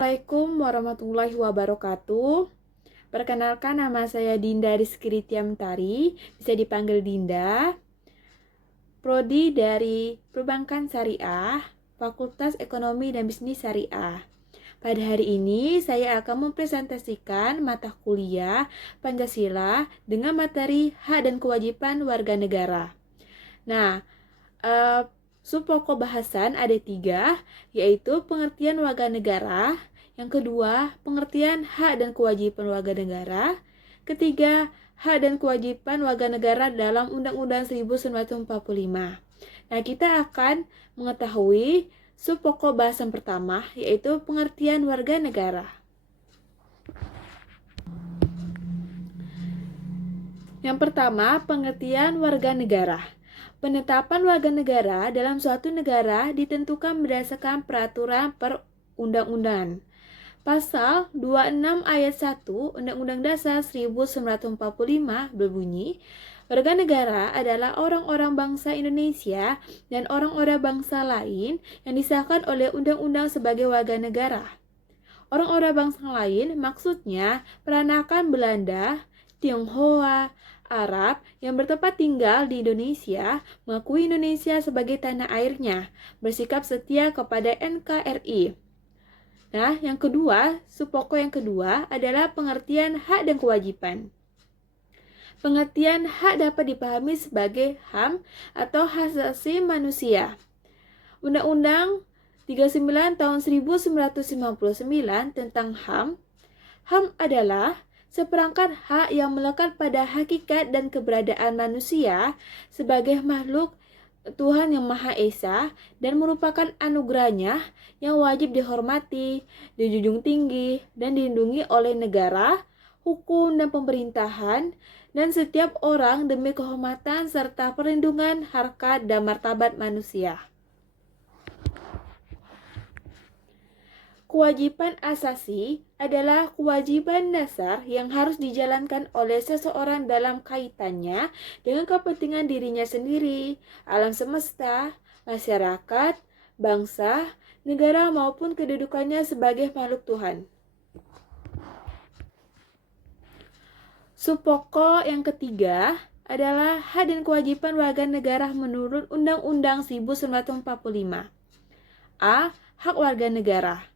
Assalamualaikum warahmatullahi wabarakatuh. Perkenalkan, nama saya Dinda Rizky Tiamtari, bisa dipanggil Dinda. Prodi dari Perbankan Syariah, Fakultas Ekonomi dan Bisnis Syariah. Pada hari ini saya akan mempresentasikan mata kuliah Pancasila dengan materi hak dan kewajiban warga negara. Nah, subpokok bahasan ada 3, yaitu pengertian warga negara. Yang kedua, pengertian hak dan kewajiban warga negara. Ketiga, hak dan kewajiban warga negara dalam Undang-Undang 1945. Nah, kita akan mengetahui subpokok bahasan pertama, yaitu pengertian warga negara. Yang pertama, pengertian warga negara. Penetapan warga negara dalam suatu negara ditentukan berdasarkan peraturan perundang-undangan. Pasal 26 ayat 1 Undang-Undang Dasar 1945 berbunyi, warga negara adalah orang-orang bangsa Indonesia dan orang-orang bangsa lain yang disahkan oleh undang-undang sebagai warga negara. Orang-orang bangsa lain maksudnya peranakan Belanda, Tionghoa, Arab yang bertempat tinggal di Indonesia, mengakui Indonesia sebagai tanah airnya, bersikap setia kepada NKRI. Nah, yang kedua, subpokok yang kedua adalah pengertian hak dan kewajiban. Pengertian hak dapat dipahami sebagai HAM atau hak asasi manusia. Undang-Undang 39 tahun 1959 tentang HAM. HAM adalah seperangkat hak yang melekat pada hakikat dan keberadaan manusia sebagai makhluk Tuhan Yang Maha Esa dan merupakan anugerahnya yang wajib dihormati, dijunjung tinggi, dan dilindungi oleh negara, hukum, dan pemerintahan, dan setiap orang demi kehormatan serta perlindungan harkat dan martabat manusia. Kewajiban asasi adalah kewajiban dasar yang harus dijalankan oleh seseorang dalam kaitannya dengan kepentingan dirinya sendiri, alam semesta, masyarakat, bangsa, negara maupun kedudukannya sebagai makhluk Tuhan. Subpokok yang ketiga adalah hak dan kewajiban warga negara menurut Undang-Undang 1945. A. Hak warga negara.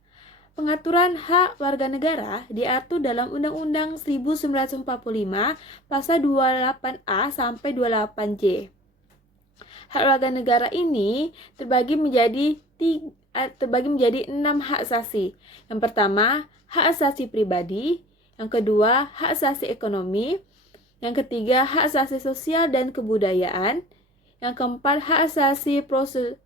Pengaturan hak warga negara diatur dalam Undang-Undang 1945 pasal 28A sampai 28J. Hak warga negara ini terbagi menjadi 6 hak asasi. Yang pertama, hak asasi pribadi. Yang kedua, hak asasi ekonomi. Yang ketiga, hak asasi sosial dan kebudayaan. Yang keempat, hak asasi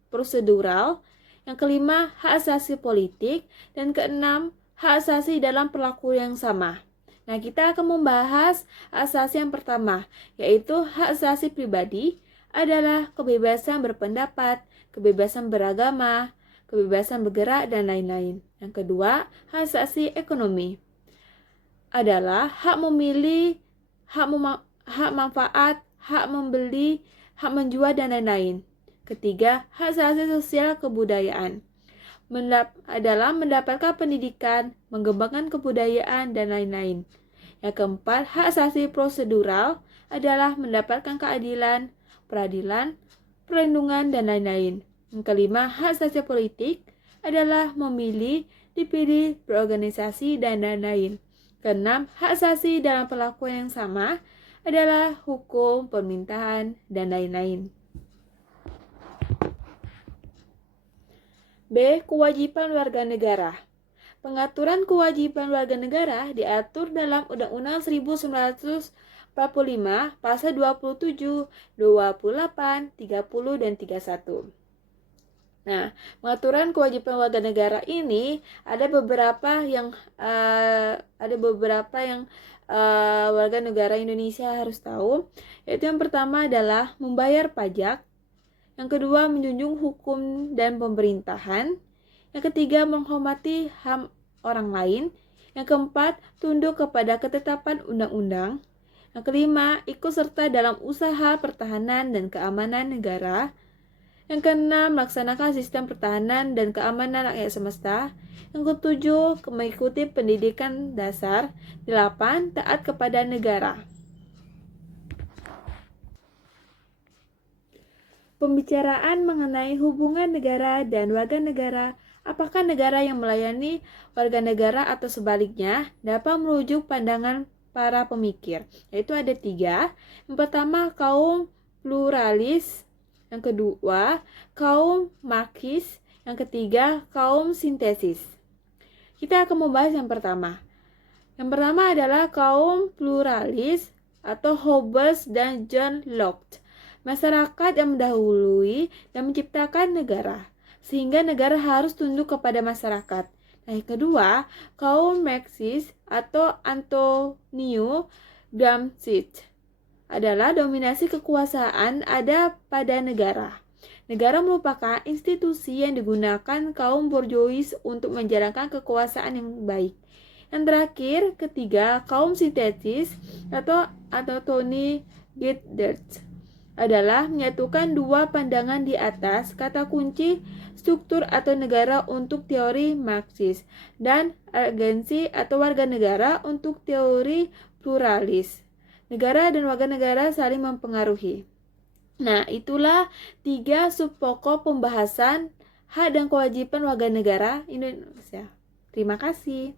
prosedural. Yang kelima, hak asasi politik. Dan keenam, hak asasi dalam perlakuan yang sama. Nah, kita akan membahas hak asasi yang pertama, yaitu hak asasi pribadi adalah kebebasan berpendapat, kebebasan beragama, kebebasan bergerak, dan lain-lain. Yang kedua, hak asasi ekonomi adalah hak memilih, hak manfaat, hak membeli, hak menjual, dan lain-lain. Ketiga, hak asasi sosial kebudayaan adalah mendapatkan pendidikan, mengembangkan kebudayaan, dan lain-lain. Yang keempat, hak asasi prosedural adalah mendapatkan keadilan, peradilan, perlindungan, dan lain-lain. Yang kelima, hak asasi politik adalah memilih, dipilih, berorganisasi, dan lain-lain. Keenam, hak asasi dalam perlakuan yang sama adalah hukum, pemerintahan, dan lain-lain. B. Kewajiban warga negara. Pengaturan kewajiban warga negara diatur dalam Undang-Undang 1945 pasal 27, 28, 30, dan 31. Nah, pengaturan kewajiban warga negara ini ada beberapa yang warga negara Indonesia harus tahu, yaitu yang pertama adalah membayar pajak. Yang kedua, menjunjung hukum dan pemerintahan. Yang ketiga, menghormati HAM orang lain. Yang keempat, tunduk kepada ketetapan undang-undang. Yang kelima, ikut serta dalam usaha pertahanan dan keamanan negara. Yang keenam, melaksanakan sistem pertahanan dan keamanan rakyat semesta. Yang ketujuh, mengikuti pendidikan dasar. 8. Taat kepada negara. Pembicaraan mengenai hubungan negara dan warga negara. Apakah negara yang melayani warga negara atau sebaliknya dapat merujuk pandangan para pemikir? Yaitu ada 3. Yang pertama, kaum pluralis. Yang kedua, kaum marxis. Yang ketiga, kaum sintesis. Kita akan membahas yang pertama. Yang pertama adalah kaum pluralis atau Hobbes dan John Locke. Masyarakat yang mendahului dan menciptakan negara, sehingga negara harus tunduk kepada masyarakat. Nah, yang kedua, kaum Marxis atau Antonio Gramsci adalah dominasi kekuasaan ada pada negara. Negara merupakan institusi yang digunakan kaum borjuis untuk menjalankan kekuasaan yang baik. Yang terakhir, ketiga, kaum sintetis atau Tony Giddens adalah menyatukan dua pandangan di atas kata kunci struktur atau negara untuk teori Marxis dan agensi atau warga negara untuk teori pluralis. Negara dan warga negara saling mempengaruhi. Nah, itulah 3 subpokok pembahasan hak dan kewajiban warga negara Indonesia. Terima kasih.